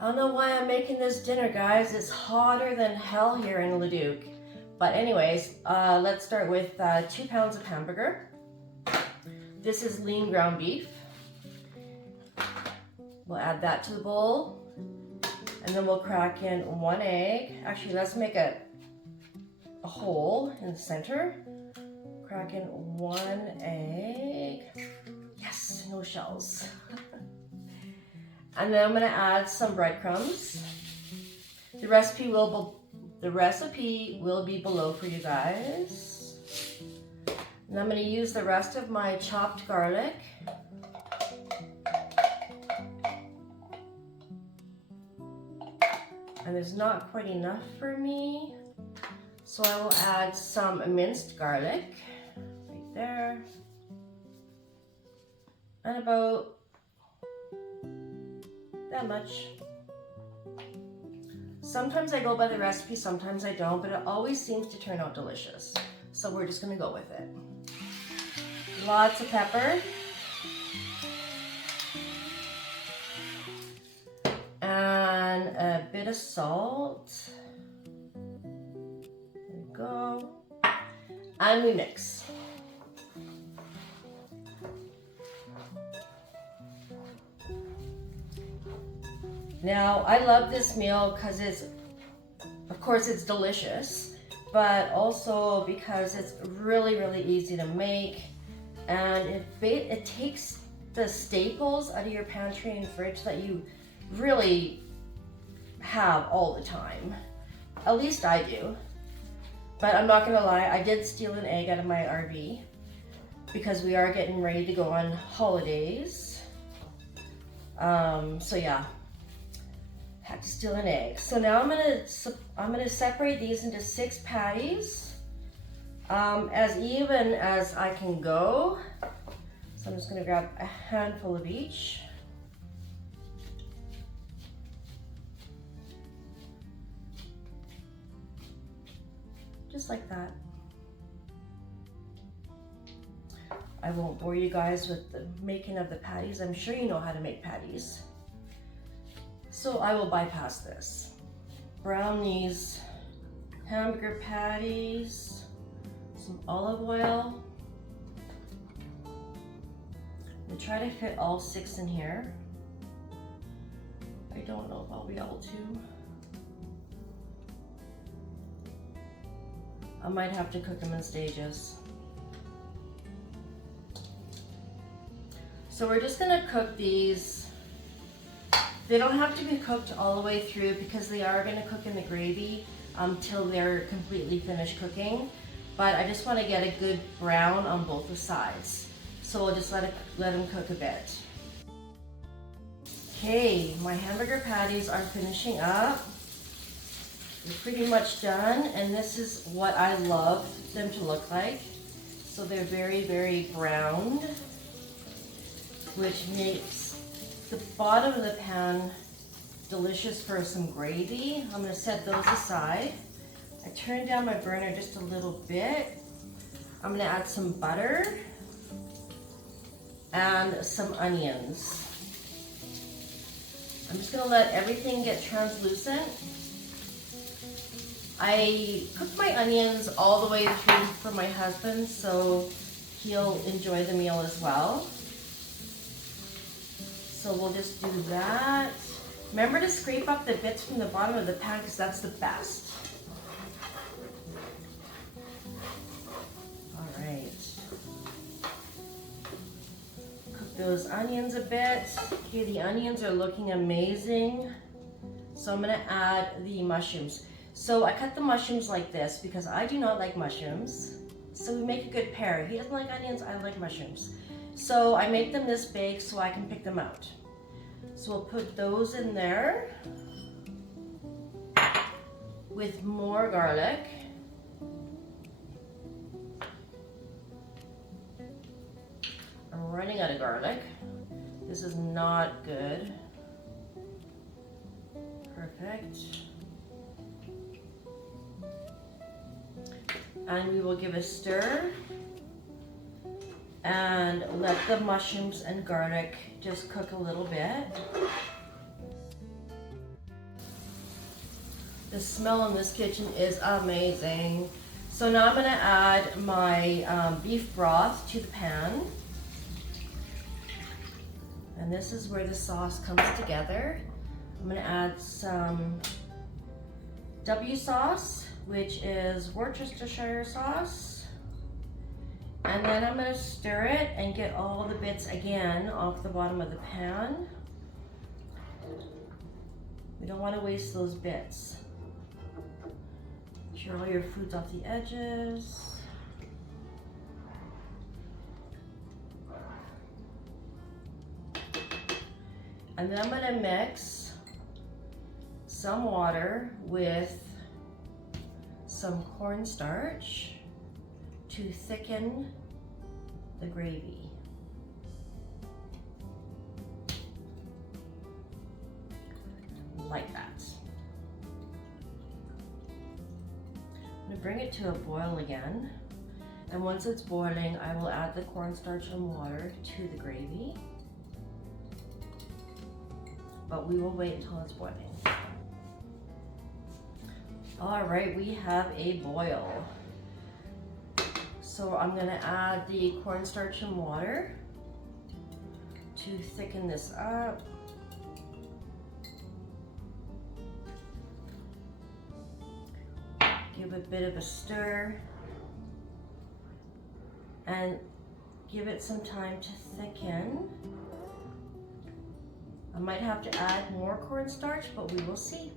I don't know why I'm making this dinner, guys. It's hotter than hell here in Leduc. But anyways, let's start with 2 pounds of hamburger. This is lean ground beef. We'll add that to the bowl. And then we'll crack in 1 egg. Actually, let's make a hole in the center. Crack in 1 egg. Yes, no shells. And then I'm gonna add some breadcrumbs. The recipe will be below for you guys. And I'm gonna use the rest of my chopped garlic. And there's not quite enough for me. So I will add some minced garlic right there. And about that much. Sometimes I go by the recipe, sometimes I don't, but it always seems to turn out delicious. So we're just gonna go with it. Lots of pepper. And a bit of salt. There we go. And we mix. Now, I love this meal because of course it's delicious, but also because it's really, really easy to make, and it takes the staples out of your pantry and fridge that you really have all the time. At least I do. But I'm not gonna lie, I did steal an egg out of my RV because we are getting ready to go on holidays. So yeah. Had to steal an egg. So now I'm gonna separate these into 6 patties, as even as I can go. So I'm just gonna grab a handful of each. Just like that. I won't bore you guys with the making of the patties. I'm sure you know how to make patties. So I will bypass this. Brown these hamburger patties, some olive oil. I'm gonna try to fit all 6 in here. I don't know if I'll be able to. I might have to cook them in stages. So we're just gonna cook these. They don't have to be cooked all the way through because they are gonna cook in the gravy until they're completely finished cooking. But I just wanna get a good brown on both the sides. So we'll just let them cook a bit. Okay, my hamburger patties are finishing up. They're pretty much done, and this is what I love them to look like. So they're very, very browned, which makes the bottom of the pan delicious for some gravy. I'm gonna set those aside. I turned down my burner just a little bit. I'm gonna add some butter and some onions. I'm just gonna let everything get translucent. I cook my onions all the way through for my husband, so he'll enjoy the meal as well. So we'll just do that. Remember to scrape up the bits from the bottom of the pan because that's the best. All right. Cook those onions a bit. Okay, the onions are looking amazing. So I'm gonna add the mushrooms. So I cut the mushrooms like this because I do not like mushrooms. So we make a good pair. He doesn't like onions, I like mushrooms. So I make them this big so I can pick them out. So we'll put those in there with more garlic. I'm running out of garlic. This is not good. Perfect. And we will give a stir and let the mushrooms and garlic just cook a little bit. The smell in this kitchen is amazing. So now I'm gonna add my beef broth to the pan. And this is where the sauce comes together. I'm gonna add some W sauce, which is Worcestershire sauce. And then I'm gonna stir it and get all the bits again off the bottom of the pan. We don't wanna waste those bits. Make sure all your food's off the edges. And then I'm gonna mix some water with some cornstarch to thicken the gravy. Like that. I'm gonna bring it to a boil again. And once it's boiling, I will add the cornstarch and water to the gravy. But we will wait until it's boiling. All right, we have a boil. So I'm gonna add the cornstarch and water to thicken this up. Give a bit of a stir and give it some time to thicken. I might have to add more cornstarch, but we will see.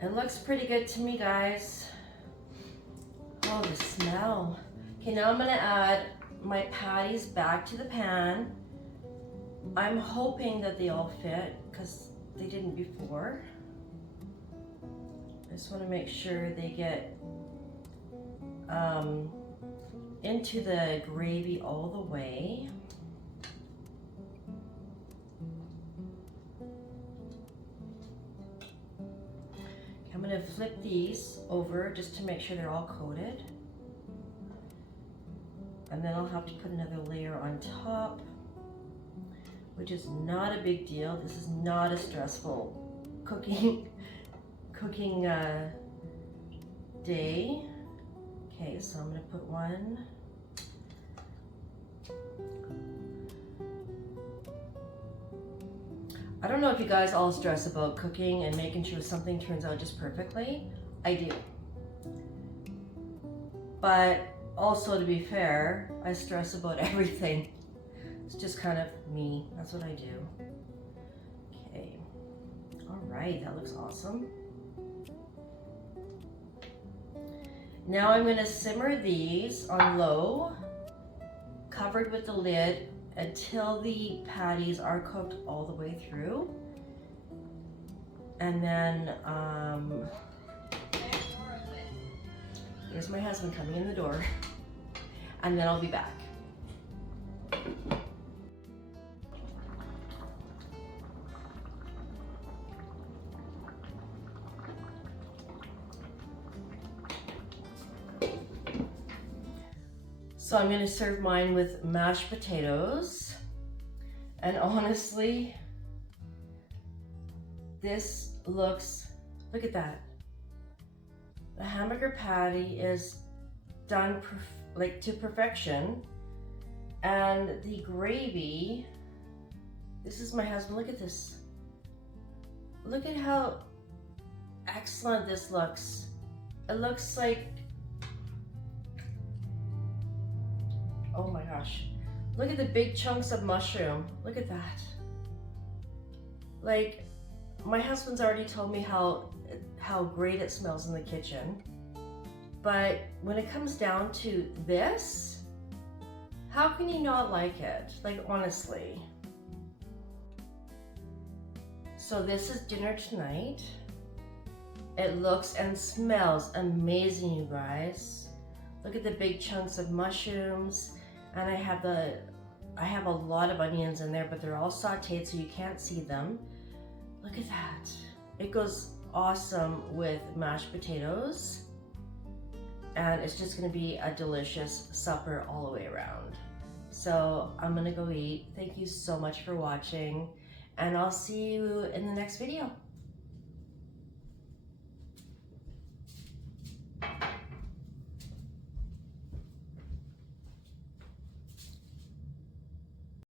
It looks pretty good to me, guys. Oh, the smell. Okay, now I'm gonna add my patties back to the pan. I'm hoping that they all fit because they didn't before. I just want to make sure they get into the gravy all the way. I'm going to flip these over just to make sure they're all coated. And then I'll have to put another layer on top, which is not a big deal. This is not a stressful cooking day. Okay, so I'm going to put one. I don't know if you guys all stress about cooking and making sure something turns out just perfectly. I do. But also, to be fair, I stress about everything. It's just kind of me. That's what I do. Okay. All right, that looks awesome. Now I'm going to simmer these on low, covered with the lid, until the patties are cooked all the way through. And then, there's my husband coming in the door. And then I'll be back. So I'm going to serve mine with mashed potatoes. And honestly, this looks, look at that. The hamburger patty is done to perfection. And the gravy, this is my husband, look at this. Look at how excellent this looks. It looks like, oh my gosh. Look at the big chunks of mushroom. Look at that. Like, my husband's already told me how great it smells in the kitchen. But when it comes down to this, how can you not like it? Like, honestly. So this is dinner tonight. It looks and smells amazing, you guys. Look at the big chunks of mushrooms. And I have a lot of onions in there, but they're all sauteed so you can't see them. Look at that. It goes awesome with mashed potatoes. And it's just gonna be a delicious supper all the way around. So I'm gonna go eat. Thank you so much for watching, and I'll see you in the next video.